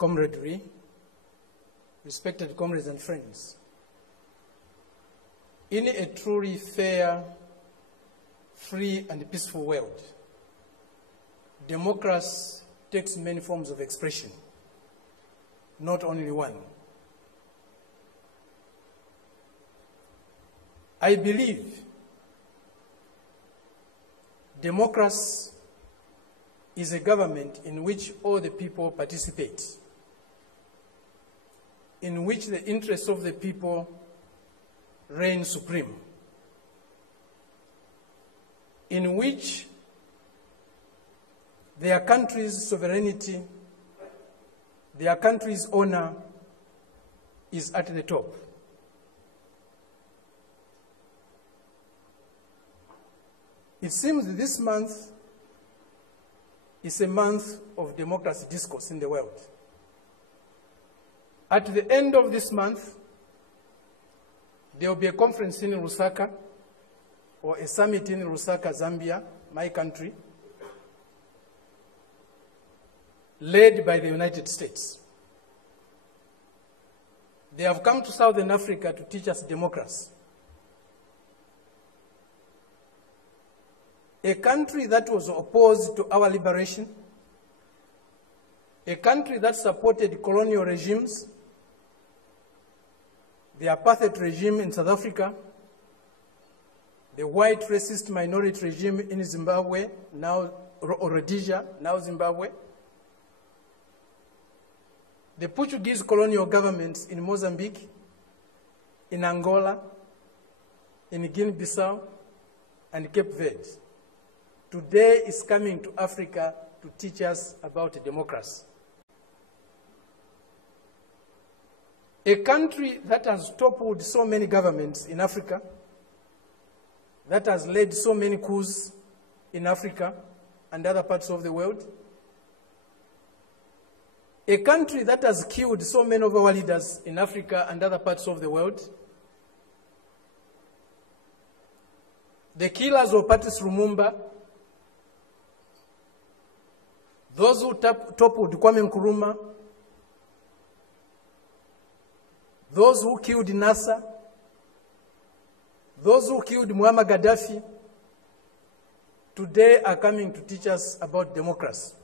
camaraderie, respected comrades and friends. In a truly fair, free and peaceful world, democracy takes many forms of expression, not only one. I believe democracy is a government in which all the people participate, in which the interests of the people reign supreme, in which their country's sovereignty, their country's honor is at the top. It seems that this month is a month of democracy discourse in the world. At the end of this month, there will be a conference in Lusaka, or a summit in Lusaka, Zambia, my country, led by the United States. They have come to Southern Africa to teach us democracy. A country that was opposed to our liberation, a country that supported colonial regimes, the apartheid regime in South Africa, the white racist minority regime in Zimbabwe, now Rhodesia, now Zimbabwe, the Portuguese colonial governments in Mozambique, in Angola, in Guinea-Bissau, and Cape Verde, today is coming to Africa to teach us about democracy. A country that has toppled so many governments in Africa, that has led so many coups in Africa and other parts of the world, a country that has killed so many of our leaders in Africa and other parts of the world, the killers of Patrice Lumumba, those who toppled Kwame Nkrumah, those who killed Nasser, those who killed Muammar Gaddafi, today are coming to teach us about democracy.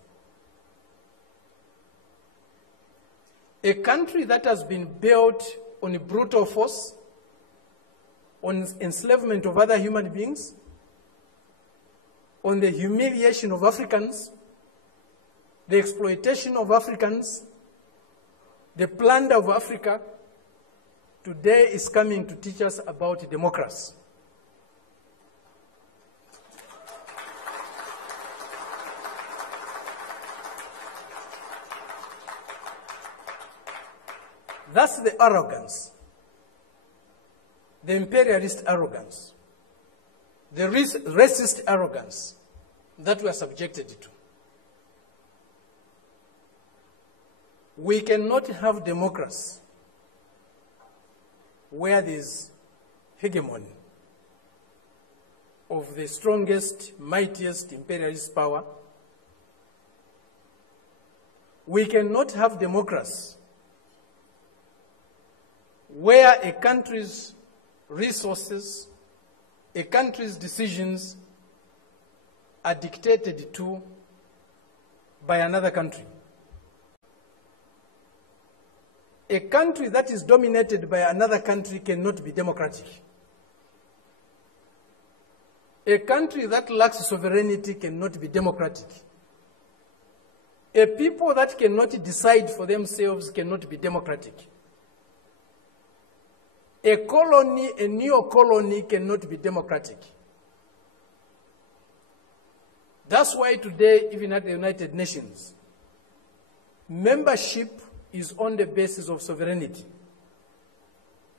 A country that has been built on brutal force, on enslavement of other human beings, on the humiliation of Africans, the exploitation of Africans, the plunder of Africa, today is coming to teach us about democracy. That's the arrogance, the imperialist arrogance, the racist arrogance that we are subjected to. We cannot have democracy where there is hegemony of the strongest, mightiest imperialist power. We cannot have democracy where a country's resources, a country's decisions are dictated to by another country. A country that is dominated by another country cannot be democratic. A country that lacks sovereignty cannot be democratic. A people that cannot decide for themselves cannot be democratic. A colony, a neo-colony cannot be democratic. That's why today, even at the United Nations, membership is on the basis of sovereignty.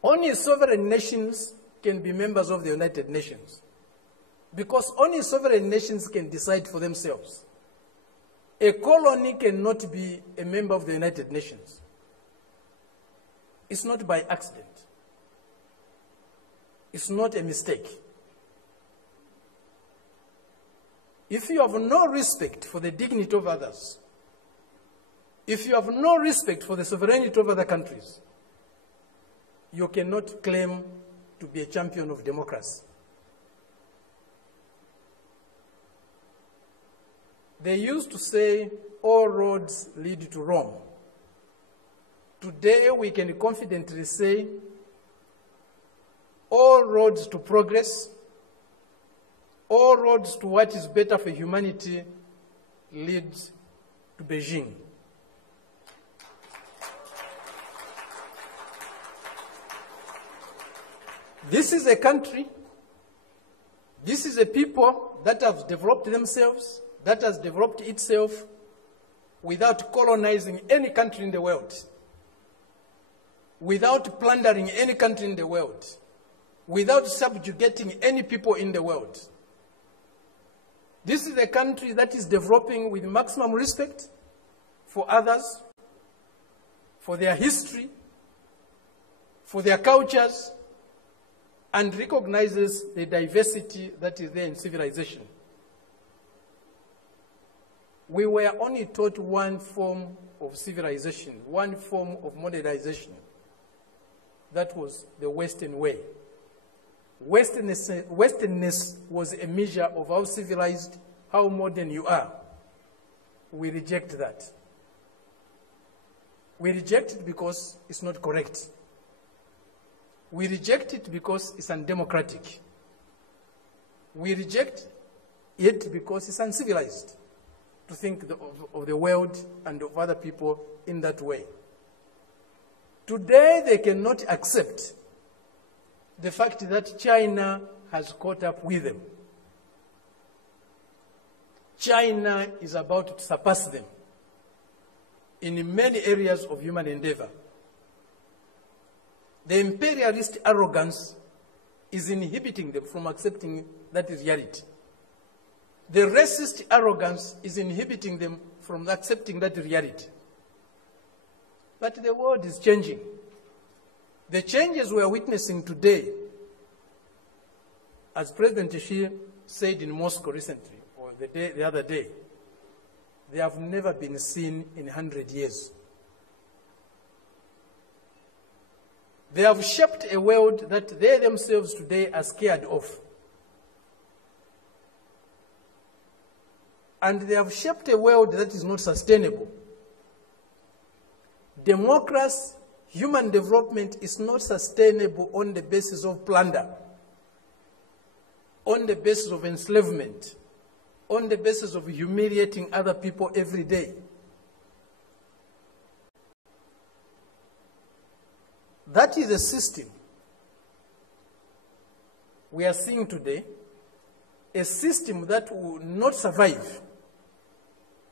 Only sovereign nations can be members of the United Nations, because only sovereign nations can decide for themselves. A colony cannot be a member of the United Nations. It's not by accident. It's not a mistake. If you have no respect for the dignity of others, If you have no respect for the sovereignty of other countries, you cannot claim to be a champion of democracy. They used to say, all roads lead to Rome. Today, we can confidently say, all roads to progress, all roads to what is better for humanity lead to Beijing. This is a country, this is a people that have developed themselves, that has developed itself without colonizing any country in the world, without plundering any country in the world, without subjugating any people in the world. This is a country that is developing with maximum respect for others, for their history, for their cultures, and recognizes the diversity that is there in civilization. We were only taught one form of civilization, one form of modernization. That was the Western way. Westernness was a measure of how civilized, how modern you are. We reject that. We reject it because it's not correct. We reject it because it's undemocratic. We reject it because it's uncivilized to think of the world and of other people in that way. Today, they cannot accept the fact that China has caught up with them. China is about to surpass them in many areas of human endeavor. The imperialist arrogance is inhibiting them from accepting that reality. The racist arrogance is inhibiting them from accepting that reality. But the world is changing. The changes we are witnessing today, as President Xi said in Moscow recently, or the other day, they have never been seen in 100 years. They have shaped a world that they themselves today are scared of. And they have shaped a world that is not sustainable. Democracy, human development is not sustainable on the basis of plunder, on the basis of enslavement, on the basis of humiliating other people every day. That is a system we are seeing today, a system that will not survive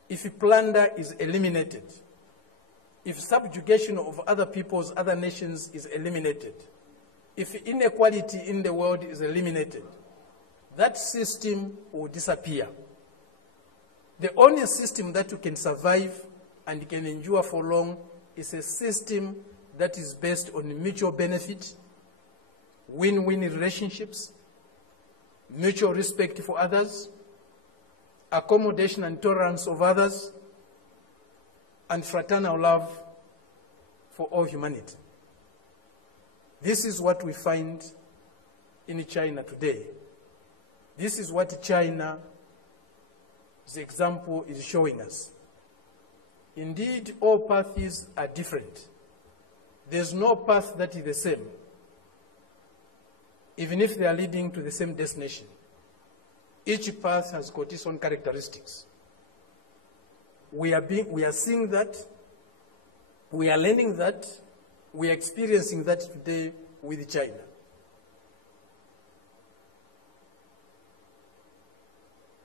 if plunder is eliminated, if subjugation of other peoples, other nations is eliminated, if inequality in the world is eliminated. That system will disappear. The only system that you can survive and can endure for long is a system that is based on mutual benefit, win-win relationships, mutual respect for others, accommodation and tolerance of others, and fraternal love for all humanity. This is what we find in China today. This is what China's example is showing us. Indeed, all paths are different. There's no path that is the same, even if they are leading to the same destination. Each path has got its own characteristics. We are seeing that, we are learning that, we are experiencing that today with China.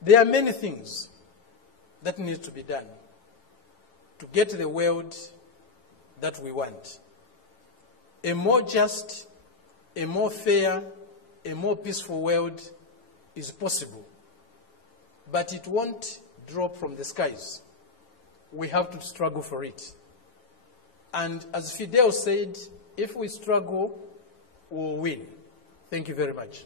There are many things that need to be done to get the world that we want. A more just, a more fair, a more peaceful world is possible. But it won't drop from the skies. We have to struggle for it. And as Fidel said, if we struggle, we'll win. Thank you very much.